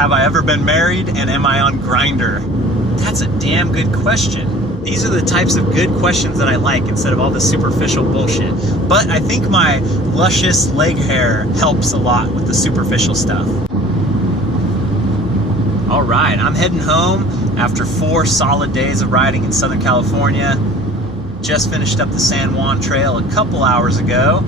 Have I ever been married, and am I on Grindr? That's a damn good question. These are the types of good questions that I like instead of all the superficial bullshit. But I think my luscious leg hair helps a lot with the superficial stuff. All right, I'm heading home after 4 solid days of riding in Southern California. Just finished up the San Juan Trail a couple hours ago.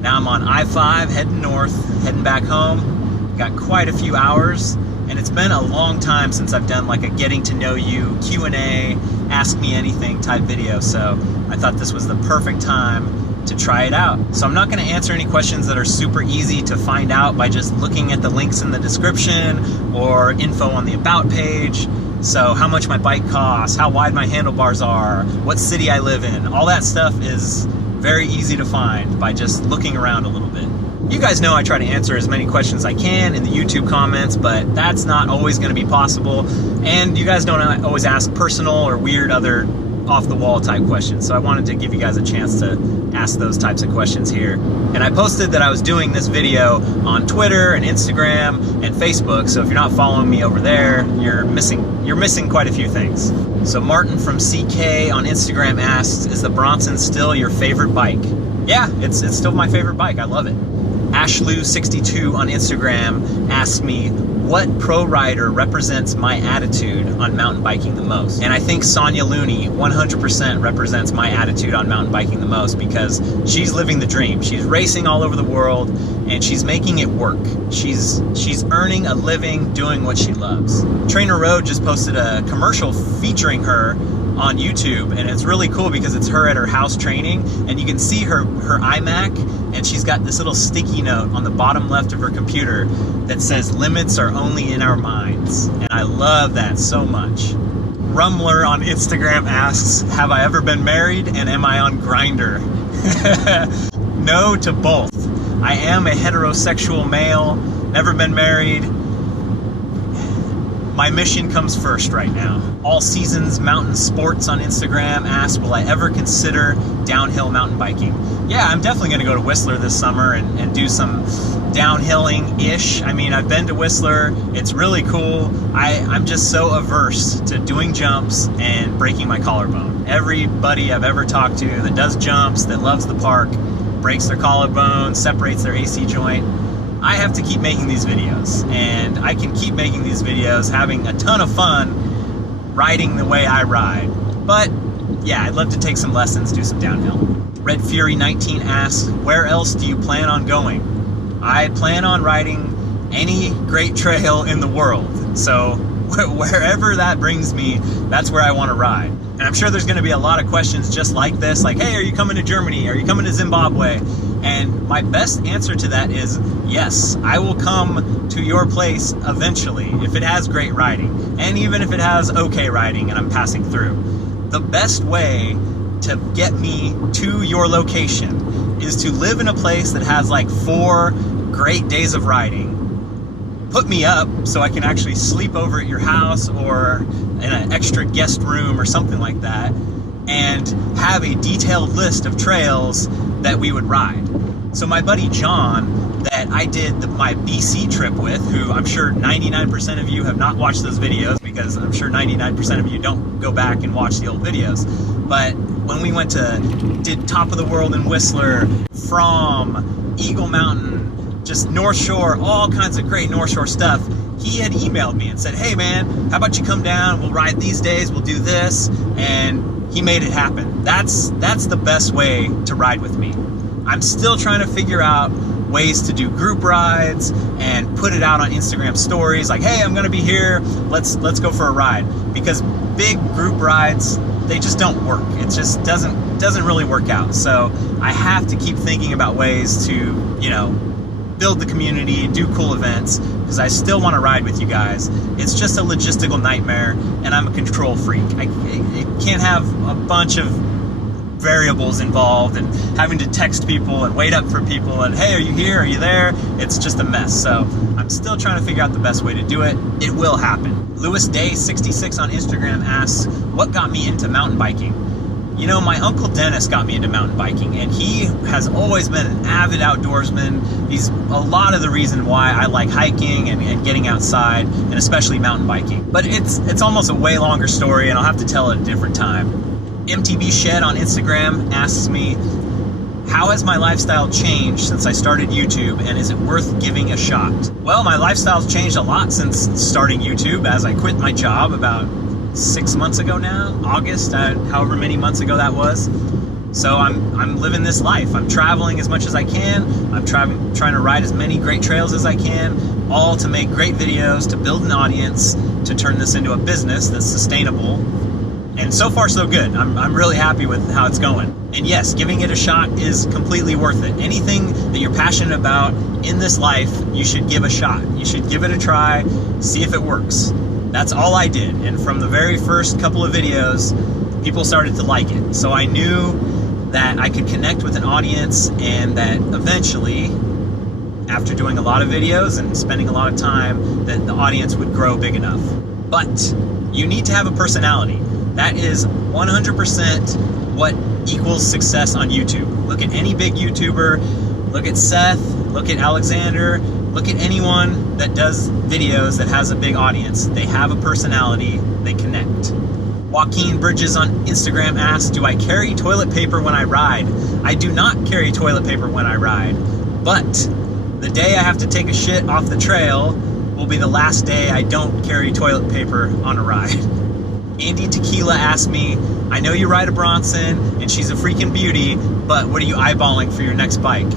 Now I'm on I-5 heading north, heading back home. Got quite a few hours, and it's been a long time since I've done like a getting to know you Q&A, ask me anything type video, so I thought this was the perfect time to try it out. So I'm not going to answer any questions that are super easy to find out by just looking at the links in the description or info on the about page. So how much my bike costs, how wide my handlebars are, what city I live in, all that stuff is very easy to find by just looking around a little bit. You guys know I try to answer as many questions as I can in the YouTube comments, but that's not always going to be possible. And you guys don't always ask personal or weird other off-the-wall type questions. So I wanted to give you guys a chance to ask those types of questions here. And I posted that I was doing this video on Twitter and Instagram and Facebook. So if you're not following me over there, you're missing quite a few things. So Martin from CK on Instagram asks, is the Bronson still your favorite bike? Yeah, it's still my favorite bike. I love it. Ashlu62 on Instagram asks me, what pro rider represents my attitude on mountain biking the most? And I think Sonia Looney 100% represents my attitude on mountain biking the most, because she's living the dream. She's racing all over the world and she's making it work. She's earning a living doing what she loves. Trainer Road just posted a commercial featuring her on YouTube, and it's really cool because it's her at her house training, and you can see her iMac, and she's got this little sticky note on the bottom left of her computer that says limits are only in our minds, and I love that so much. Rumbler on Instagram asks, have I ever been married, and am I on Grindr? No to both. I am a heterosexual male, never been married. My mission comes first right now. All Seasons Mountain Sports on Instagram asks, will I ever consider downhill mountain biking? Yeah, I'm definitely going to go to Whistler this summer and do some downhilling-ish. I mean, I've been to Whistler. It's really cool. I'm just so averse to doing jumps and breaking my collarbone. Everybody I've ever talked to that does jumps, that loves the park, breaks their collarbone, separates their AC joint. I have to keep making these videos, and I can keep making these videos, having a ton of fun riding the way I ride. But yeah, I'd love to take some lessons, do some downhill. Red Fury 19 asks, where else do you plan on going? I plan on riding any great trail in the world. So wherever that brings me, that's where I want to ride. And I'm sure there's going to be a lot of questions just like this, like, hey, are you coming to Germany? Are you coming to Zimbabwe? And my best answer to that is yes, I will come to your place eventually if it has great riding, and even if it has okay riding and I'm passing through. The best way to get me to your location is to live in a place that has like 4 great days of riding. Put me up so I can actually sleep over at your house or in an extra guest room or something like that, and have a detailed list of trails that we would ride. So my buddy John that I did my BC trip with, who I'm sure 99% of you have not watched those videos, because I'm sure 99% of you don't go back and watch the old videos. But when we did Top of the World in Whistler, from Eagle Mountain, just North Shore, all kinds of great North Shore stuff, he had emailed me and said, hey man, how about you come down, we'll ride these days, we'll do this, and he made it happen. That's the best way to ride with me. I'm still trying to figure out ways to do group rides and put it out on Instagram stories, like, hey, I'm gonna be here, let's go for a ride. Because big group rides, they just don't work. It just doesn't really work out. So I have to keep thinking about ways to, you know, build the community, do cool events, because I still want to ride with you guys. It's just a logistical nightmare, and I'm a control freak. I can't have a bunch of variables involved and having to text people and wait up for people and, hey, are you here? Are you there? It's just a mess. So I'm still trying to figure out the best way to do it. It will happen. Lewis Day 66 on Instagram asks, what got me into mountain biking? You know, my Uncle Dennis got me into mountain biking, and he has always been an avid outdoorsman. He's a lot of the reason why I like hiking and getting outside, and especially mountain biking. But it's almost a way longer story, and I'll have to tell it a different time. MTB Shed on Instagram asks me, how has my lifestyle changed since I started YouTube, and is it worth giving a shot? Well, my lifestyle's changed a lot since starting YouTube, as I quit my job about 6 months ago now, August, however many months ago that was. So I'm living this life. I'm traveling as much as I can. I'm trying to ride as many great trails as I can, all to make great videos, to build an audience, to turn this into a business that's sustainable. And so far, so good. I'm really happy with how it's going. And yes, giving it a shot is completely worth it. Anything that you're passionate about in this life, you should give a shot. You should give it a try, see if it works. That's all I did. And from the very first couple of videos, people started to like it. So I knew that I could connect with an audience, and that eventually, after doing a lot of videos and spending a lot of time, that the audience would grow big enough. But you need to have a personality. That is 100% what equals success on YouTube. Look at any big YouTuber, look at Seth, look at Alexander, look at anyone that does videos that has a big audience. They have a personality, they connect. Joaquin Bridges on Instagram asks, do I carry toilet paper when I ride? I do not carry toilet paper when I ride, but the day I have to take a shit off the trail will be the last day I don't carry toilet paper on a ride. Andy Tequila asked me, I know you ride a Bronson and she's a freaking beauty, but what are you eyeballing for your next bike?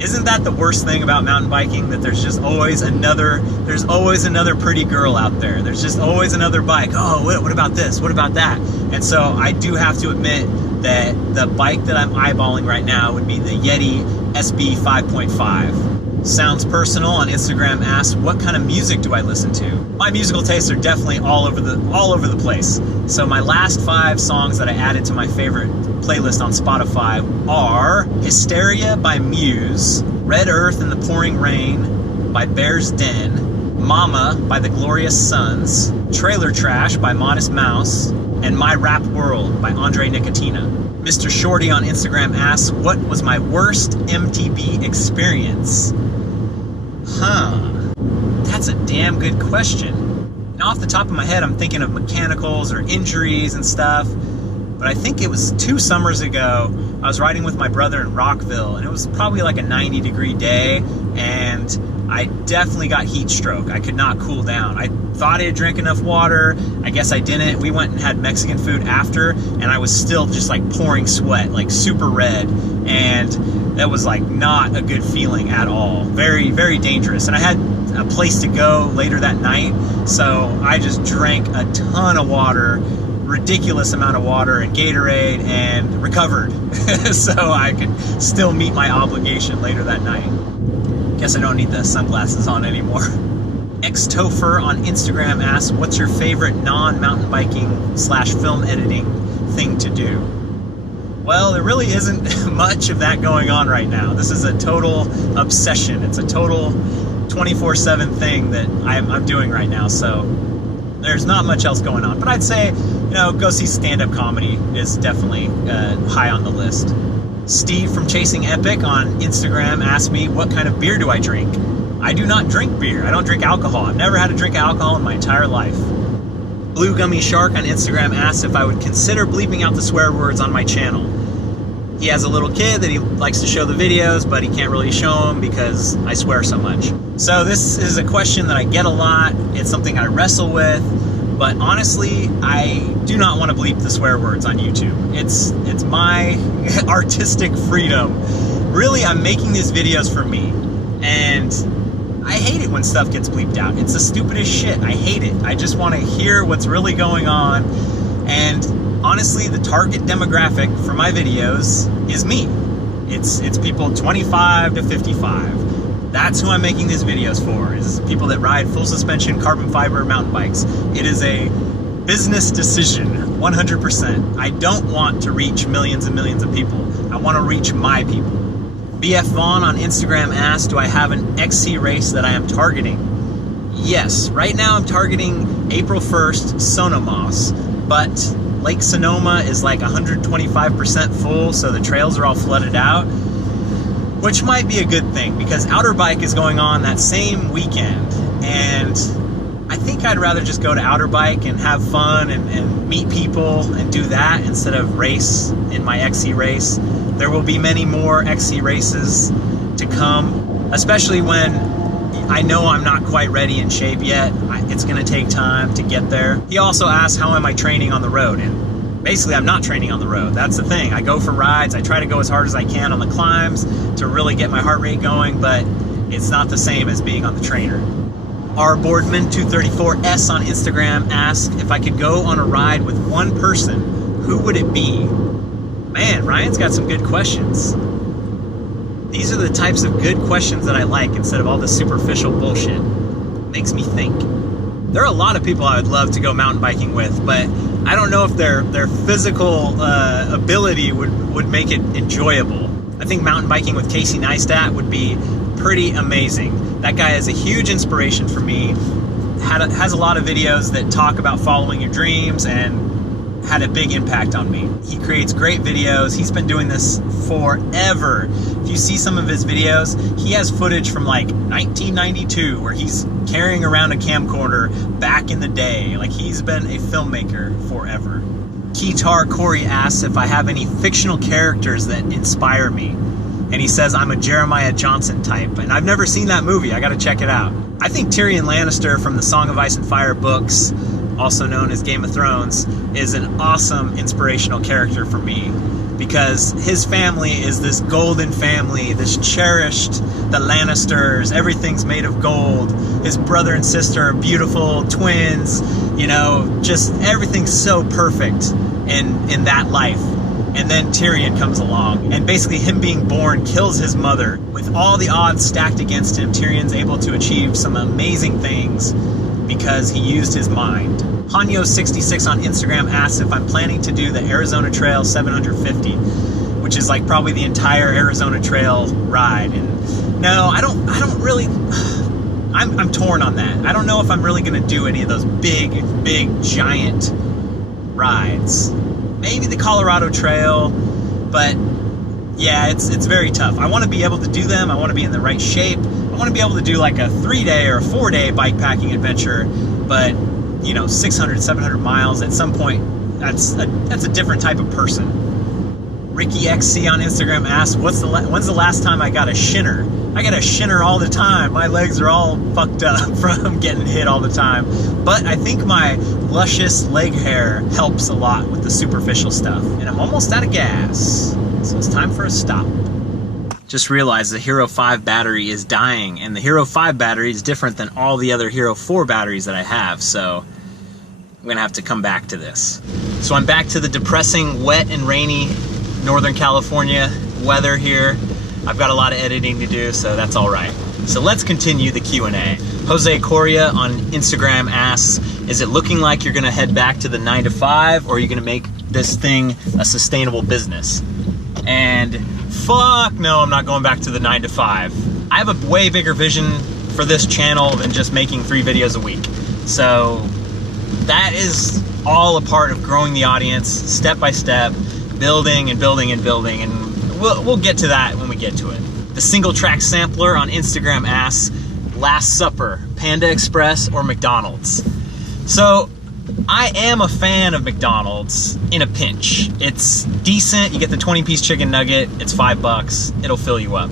Isn't that the worst thing about mountain biking? That there's always another pretty girl out there. There's just always another bike. Oh, what about this? What about that? And so I do have to admit that the bike that I'm eyeballing right now would be the Yeti SB 5.5. Sounds Personal on Instagram asks, what kind of music do I listen to? My musical tastes are definitely all over the place. So my last 5 songs that I added to my favorite playlist on Spotify are Hysteria by Muse, Red Earth and the Pouring Rain by Bear's Den, Mama by the Glorious Sons, Trailer Trash by Modest Mouse, and My Rap World by Andre Nicotina. Mr. Shorty on Instagram asks, what was my worst MTB experience? That's a damn good question. Now, off the top of my head, I'm thinking of mechanicals or injuries and stuff, but I think it was 2 summers ago. I was riding with my brother in Rockville, and it was probably like a 90-degree day, and I definitely got heat stroke. I could not cool down. I thought I had drank enough water. I guess I didn't. We went and had Mexican food after, and I was still just like pouring sweat, like super red, and that was like not a good feeling at all. Very, very dangerous. And I had a place to go later that night, so I just drank a ton of water, ridiculous amount of water and Gatorade, and recovered so I could still meet my obligation later that night. Guess I don't need the sunglasses on anymore. Xtopher on Instagram asks, what's your favorite non-mountain biking / film editing thing to do? Well, there really isn't much of that going on right now. This is a total obsession. It's a total 24/7 thing that I'm doing right now, so there's not much else going on. But I'd say, go see stand-up comedy is definitely high on the list. Steve from Chasing Epic on Instagram asked me, what kind of beer do I drink? I do not drink beer. I don't drink alcohol. I've never had a drink of alcohol in my entire life. Blue Gummy Shark on Instagram asked if I would consider bleeping out the swear words on my channel. He has a little kid that he likes to show the videos, but he can't really show them because I swear so much. So this is a question that I get a lot. It's something I wrestle with, but honestly, I do not want to bleep the swear words on YouTube. It's my artistic freedom. Really, I'm making these videos for me, and I hate it when stuff gets bleeped out. It's the stupidest shit. I hate it. I just want to hear what's really going on, and honestly, the target demographic for my videos is me. It's people 25 to 55. That's who I'm making these videos for, is people that ride full suspension carbon fiber mountain bikes. It is a business decision, 100%. I don't want to reach millions and millions of people. I want to reach my people. BF Vaughn on Instagram asked, do I have an XC race that I am targeting? Yes, right now I'm targeting April 1st, Sonomos, but Lake Sonoma is like 125% full, so the trails are all flooded out, which might be a good thing because Outer Bike is going on that same weekend, and I think I'd rather just go to Outer Bike and have fun and meet people and do that instead of race in my XC race. There will be many more XC races to come, especially when I know I'm not quite ready in shape yet. It's going to take time to get there. He also asked, how am I training on the road? And basically, I'm not training on the road. That's the thing. I go for rides. I try to go as hard as I can on the climbs to really get my heart rate going, but it's not the same as being on the trainer. Our Boardman 234S on Instagram asked if I could go on a ride with one person, who would it be? Man, Ryan's got some good questions. These are the types of good questions that I like instead of all the superficial bullshit. Makes me think. There are a lot of people I would love to go mountain biking with, but I don't know if their physical ability would make it enjoyable. I think mountain biking with Casey Neistat would be pretty amazing. That guy is a huge inspiration for me. Has a lot of videos that talk about following your dreams and had a big impact on me. He creates great videos. He's been doing this forever. If you see some of his videos, he has footage from like 1992 where he's carrying around a camcorder back in the day. Like, he's been a filmmaker forever. Keytar Corey asks if I have any fictional characters that inspire me. And he says I'm a Jeremiah Johnson type. And I've never seen that movie. I gotta check it out. I think Tyrion Lannister from the Song of Ice and Fire books, also known as Game of Thrones, is an awesome inspirational character for me because his family is this golden family, this cherished, the Lannisters, everything's made of gold. His brother and sister are beautiful twins, you know, just everything's so perfect in that life. And then Tyrion comes along, and basically him being born kills his mother. With all the odds stacked against him, Tyrion's able to achieve some amazing things because he used his mind. Hanyo66 on Instagram asks if I'm planning to do the Arizona Trail 750, which is like probably the entire Arizona Trail ride. And no, I don't really, I'm torn on that. I don't know if I'm really gonna do any of those big, giant rides. Maybe the Colorado Trail, but yeah, it's very tough. I want to be able to do them. I want to be in the right shape. I want to be able to do like a 3-day or a 4-day bikepacking adventure, but you know, 600, 700 miles at some point, that's a different type of person. Ricky XC on Instagram asks, when's the last time I got a shinner? I get a shinner all the time. My legs are all fucked up from getting hit all the time. But I think my luscious leg hair helps a lot with the superficial stuff. And I'm almost out of gas, so it's time for a stop. Just realized the Hero 5 battery is dying, and the Hero 5 battery is different than all the other Hero 4 batteries that I have, so I'm gonna have to come back to this. So I'm back to the depressing, wet and rainy Northern California weather here. I've got a lot of editing to do, so that's all right. So let's continue the Q&A. Jose Coria on Instagram asks, is it looking like you're gonna head back to the 9-to-5, or are you gonna make this thing a sustainable business? And fuck no, I'm not going back to the 9-to-5. I have a way bigger vision for this channel than just making 3 videos a week. So that is all a part of growing the audience, step by step, building and building and building, and we'll get to that when we get to it. The single track sampler on Instagram asks, Last Supper, Panda Express or McDonald's? So I am a fan of McDonald's in a pinch. It's decent, you get the 20-piece chicken nugget, it's $5, it'll fill you up.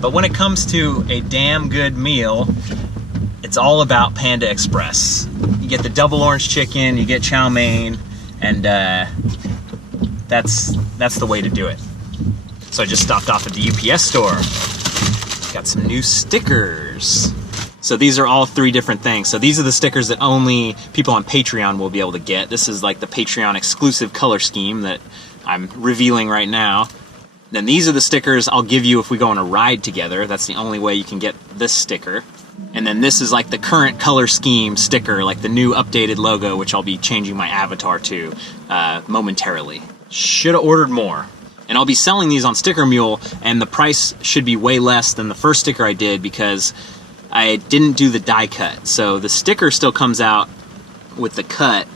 But when it comes to a damn good meal, it's all about Panda Express. You get the double orange chicken, you get chow mein, and that's the way to do it. So I just stopped off at the UPS store. Got some new stickers. So these are all 3 different things. So these are the stickers that only people on Patreon will be able to get. This is like the Patreon exclusive color scheme that I'm revealing right now. Then these are the stickers I'll give you if we go on a ride together. That's the only way you can get this sticker. And then this is like the current color scheme sticker, like the new updated logo, which I'll be changing my avatar to momentarily. Should have ordered more. And I'll be selling these on Sticker Mule, and the price should be way less than the first sticker I did because I didn't do the die cut. So the sticker still comes out with the cut,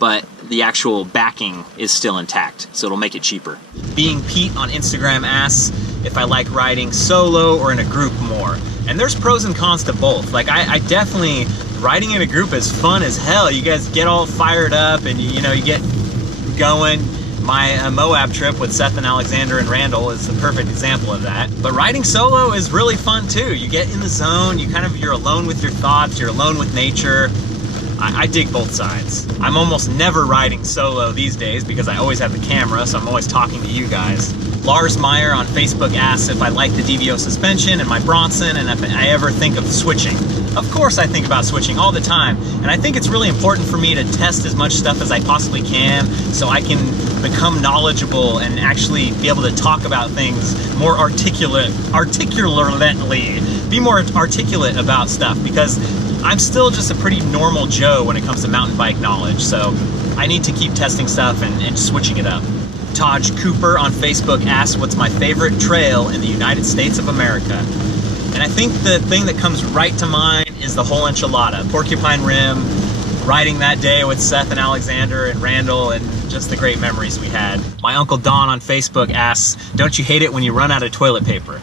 but the actual backing is still intact, so it'll make it cheaper. Being Pete on Instagram asks if I like riding solo or in a group more. And there's pros and cons to both. Like I definitely, riding in a group is fun as hell. You guys get all fired up and you get going. My Moab trip with Seth and Alexander and Randall is the perfect example of that. But riding solo is really fun too. You get in the zone, you're alone with your thoughts, you're alone with nature. I dig both sides. I'm almost never riding solo these days because I always have the camera, so I'm always talking to you guys. Lars Meyer on Facebook asks if I like the DVO suspension and my Bronson and if I ever think of switching. Of course I think about switching all the time, and I think it's really important for me to test as much stuff as I possibly can so I can become knowledgeable and actually be able to talk about things more articulately, be more articulate about stuff, because I'm still just a pretty normal Joe when it comes to mountain bike knowledge, so I need to keep testing stuff and switching it up. Taj Cooper on Facebook asks what's my favorite trail in the United States of America. And I think the thing that comes right to mind is the whole enchilada, Porcupine Rim, riding that day with Seth and Alexander and Randall, and just the great memories we had. My Uncle Don on Facebook asks, don't you hate it when you run out of toilet paper?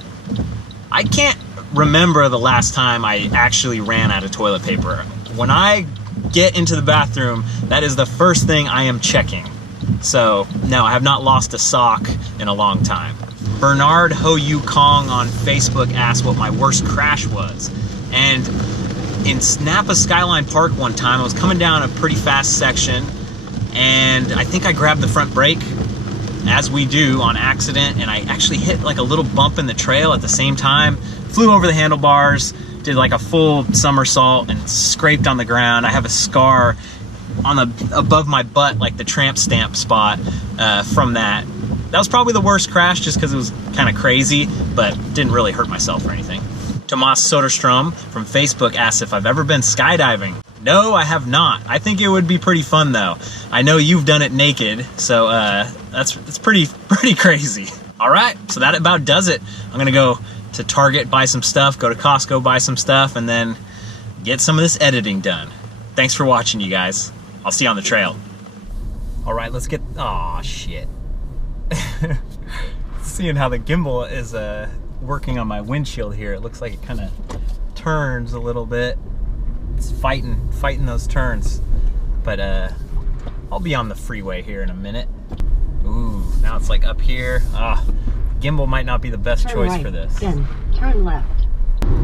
I can't remember the last time I actually ran out of toilet paper. When I get into the bathroom, that is the first thing I am checking. So no, I have not lost a sock in a long time. Bernard Ho Yu Kong on Facebook asked what my worst crash was. And in Napa Skyline Park one time, I was coming down a pretty fast section and I think I grabbed the front brake, as we do, on accident, and I actually hit like a little bump in the trail at the same time, flew over the handlebars, did like a full somersault and scraped on the ground. I have a scar on above my butt, like the tramp stamp spot from that. That was probably the worst crash just because it was kind of crazy, but didn't really hurt myself or anything. Tomas Soderstrom from Facebook asks if I've ever been skydiving. No, I have not. I think it would be pretty fun though. I know you've done it naked, so it's pretty crazy. All right, so that about does it. I'm gonna go to Target, buy some stuff, go to Costco, buy some stuff, and then get some of this editing done. Thanks for watching, you guys. I'll see you on the trail. All right, let's get, aw, shit. Seeing how the gimbal is working on my windshield here, it looks like it kind of turns a little bit. It's fighting those turns. But I'll be on the freeway here in a minute. Ooh, now it's like up here. Gimbal might not be the best choice right, for this. Then turn left.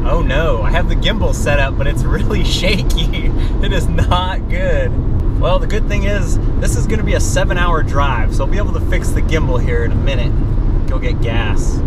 Oh no, I have the gimbal set up, but it's really shaky. It is not good. Well, the good thing is, this is gonna be a 7-hour drive, so I'll be able to fix the gimbal here in a minute. Go get gas.